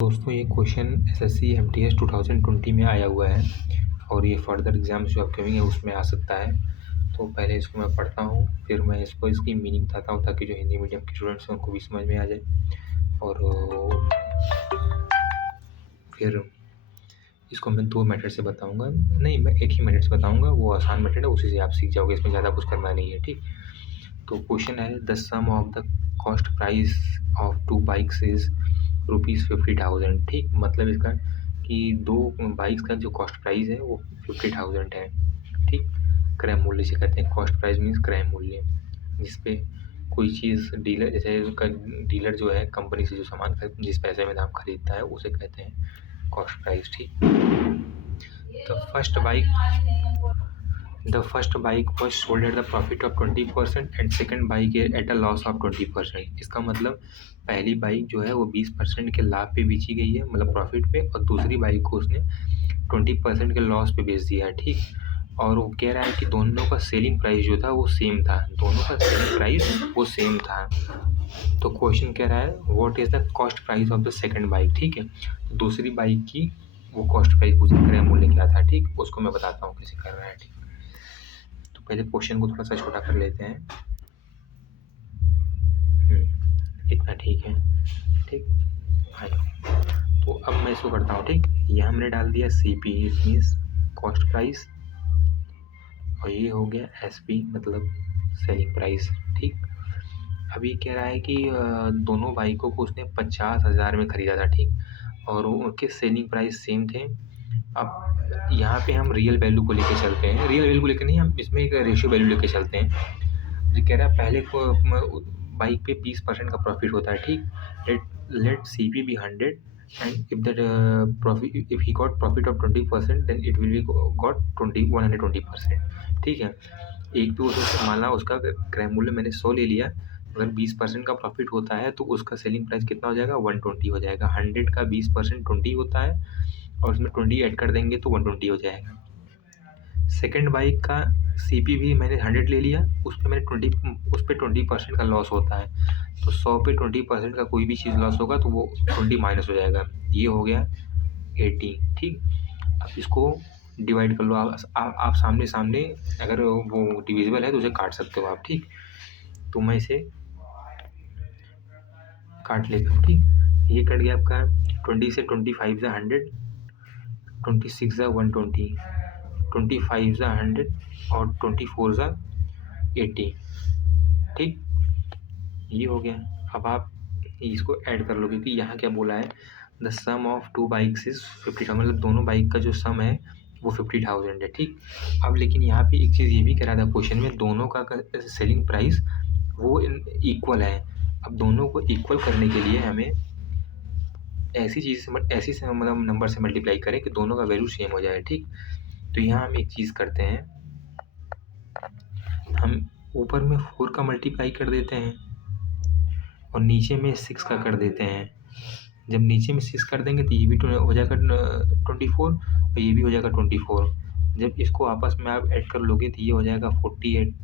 दोस्तों ये question SSC MTS 2020 में आया हुआ है और ये फर्दर एग्ज़ाम्स जो अपकमिंग है उसमें आ सकता है। तो पहले इसको मैं पढ़ता हूँ, फिर मैं इसकी मीनिंग बताता हूँ ताकि जो हिंदी मीडियम के स्टूडेंट्स हैं उनको भी समझ में आ जाए। और फिर इसको मैं 2 मेथड से बताऊँगा, नहीं मैं एक ही मेथड से बताऊँगा, वो आसान मेथड है, उसी से आप सीख जाओगे, इसमें ज़्यादा कुछ करना नहीं है, ठीक। तो क्वेश्चन है the sum of the cost price of 2 bikes is ₹50,000, ठीक। मतलब इसका कि 2 बाइक्स का जो कॉस्ट प्राइस है वो 50,000 है, ठीक। क्रय मूल्य से कहते हैं, कॉस्ट प्राइस मीन्स क्रय मूल्य, जिस पे कोई चीज़ डीलर, जैसे डीलर जो है कंपनी से जो सामान जिस पैसे में दाम खरीदता है उसे कहते हैं कॉस्ट प्राइस, ठीक। The first bike was sold at the profit of 20% and second bike at a loss of 20%। इसका मतलब पहली बाइक जो है वो 20% के लाभ पे बेची गई है, मतलब प्रॉफिट पे, और दूसरी बाइक को उसने 20% के लॉस पे बेच दिया है, ठीक। और वो कह रहा है कि दोनों का सेलिंग प्राइस जो था वो सेम था, तो क्वेश्चन कह रहा है what is the cost price of the second bike, ठीक है। तो दूसरी बाइक की वो कॉस्ट प्राइस पूछा, क्रय मूल्य क्या था, ठीक। उसको मैं बताता हूँ कैसे कर रहा है, ठीक। तो पहले क्वेश्चन को थोड़ा सा छोटा कर लेते हैं। इतना ठीक है, ठीक। हाँ, तो अब मैं इसको करता हूँ, ठीक। ये हमने डाल दिया CP मीन्स कॉस्ट प्राइस, और ये हो गया SP मतलब सेलिंग प्राइस, ठीक। अभी कह रहा है कि दोनों बाइकों को उसने 50,000 में ख़रीदा था, ठीक, और उनके सेलिंग प्राइस सेम थे। अब यहाँ पे हम रियल वैल्यू को लेके चलते हैं, रियल वैल्यू को लेकर नहीं, हम इसमें एक रेशियो वैल्यू लेके चलते हैं। जो कह रहा है पहले को बाइक पे 20% का प्रॉफिट होता है, ठीक। Let CP be 100 and if that profit, if he got profit of 20% then it will be got 120%, ठीक है। एक तो उसको मान ला उसका क्रय मूल्य मैंने 100 ले लिया, अगर 20% का प्रॉफिट होता है तो उसका सेलिंग प्राइस कितना हो जाएगा, 120 हो जाएगा। 100 का 20% 20 होता है, और उसमें 20 ऐड कर देंगे तो 120 हो जाएगा। सेकंड बाइक का CP भी मैंने 100 ले लिया, उस पर 20% का लॉस होता है, तो 100 पे 20% का कोई भी चीज़ लॉस होगा तो वो 20 माइनस हो जाएगा, ये हो गया 80, ठीक। अब इसको डिवाइड कर लो, आप सामने सामने, अगर वो डिविजिबल है तो उसे काट सकते हो आप, ठीक। तो मैं इसे काट लेता हूँ, ठीक। ये कट गया आपका 20 से 25 ज़ा 100, 26 ज़ा 120, 25 ज़ा 100 और 24 ज़ा 80, ठीक। ये हो गया। अब आप इसको ऐड कर लो, क्योंकि यहाँ क्या बोला है, the sum of 2 bikes is 50,000, मतलब दोनों बाइक का जो सम है वो 50,000 है, ठीक। अब लेकिन यहाँ पे एक चीज़ ये भी कह रहा था क्वेश्चन में, दोनों का सेलिंग प्राइस वो इक्वल है। अब दोनों को इक्वल करने के लिए हमें ऐसी मतलब नंबर से मल्टीप्लाई करें कि दोनों का वैल्यू सेम हो जाए, ठीक। तो यहाँ हम एक चीज़ करते हैं, हम ऊपर में 4 का मल्टीप्लाई कर देते हैं और नीचे में 6 का कर देते हैं। जब नीचे में 6 कर देंगे तो ये भी हो जाएगा 24 और ये भी हो जाएगा 24। जब इसको आपस में आप ऐड कर लोगे तो ये हो जाएगा 48।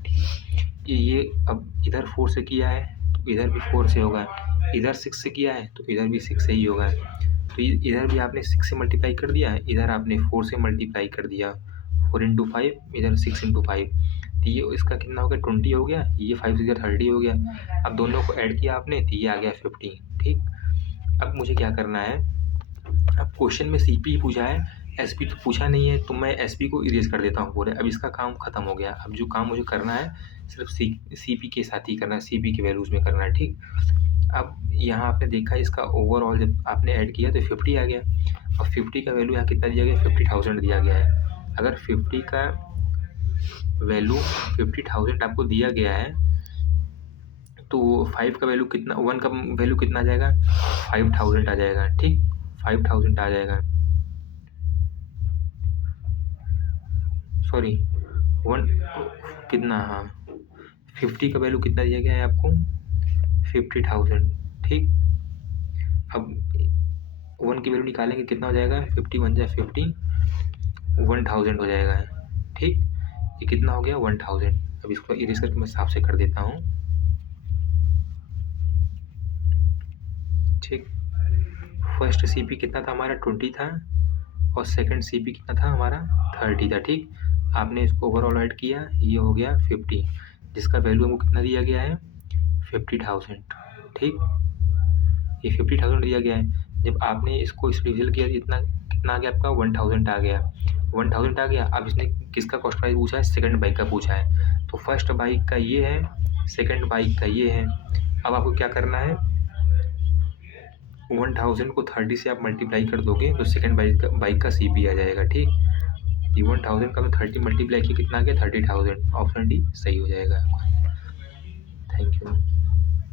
ये अब इधर 4 से किया है तो इधर भी 4 से होगा, इधर 6 से किया है तो इधर भी 6 से ही होगा। तो इधर भी आपने 6 से मल्टीप्लाई कर दिया, इधर आपने 4 से मल्टीप्लाई कर दिया, 4 इंटू 5, इधर 6 इंटू 5, तो ये इसका कितना हो गया, 20 हो गया, ये 5 से 30 हो गया। अब दोनों को ऐड किया आपने तो ये आ गया 50, ठीक। अब मुझे क्या करना है, अब क्वेश्चन में CP पूछा है, SP तो पूछा नहीं है, तो मैं SP को इरेज कर देता हूँ पूरे। अब इसका काम खत्म हो गया। अब जो काम मुझे करना है सिर्फ CP के साथ ही करना है, CP के वैल्यूज़ में करना है, ठीक। अब यहाँ आपने देखा इसका ओवरऑल जब आपने ऐड किया तो 50 आ गया, और 50 का वैल्यू यहाँ कितना दिया गया, 50,000 दिया गया है। अगर 50 का वैल्यू 50,000 आपको दिया गया है तो 5 का वैल्यू कितना, 1 का वैल्यू कितना आ जाएगा, 5,000 आ जाएगा, ठीक। 5,000 आ जाएगा, सॉरी 1 कितना, हाँ 50 का वैल्यू कितना दिया गया है आपको, 50,000, ठीक। अब 1 की वैल्यू निकालेंगे कितना हो जाएगा, 50 1 जा 50, 1,000 हो जाएगा, ठीक। ये कितना हो गया, 1,000। अब इसको इरेज करके मैं साफ से कर देता हूँ, ठीक। फर्स्ट सीपी कितना था हमारा 20 था और सेकंड सीपी कितना था हमारा 30 था। ठीक, आपने इसको ओवरऑल ऐड किया, ये हो गया 50, जिसका वैल्यू हमको कितना दिया गया है 50,000। ठीक, ये 50,000 दिया गया है। जब आपने इसको इस डिविजन किया इतना कितना आ गया आपका 1000 आ गया, 1000 आ गया। अब इसने किसका कॉस्ट प्राइस पूछा है, सेकंड बाइक का पूछा है। तो फर्स्ट बाइक का ये है, सेकंड बाइक का ये है। अब आपको क्या करना है, 1000 को 30 से आप मल्टीप्लाई कर दोगे तो सेकंड बाइक का सीपी आ जाएगा। ठीक, ये 1000 का तो 30 मल्टीप्लाई किया कितना आ गया 30,000। ऑप्शन डी सही हो जाएगा आपका। Thank you.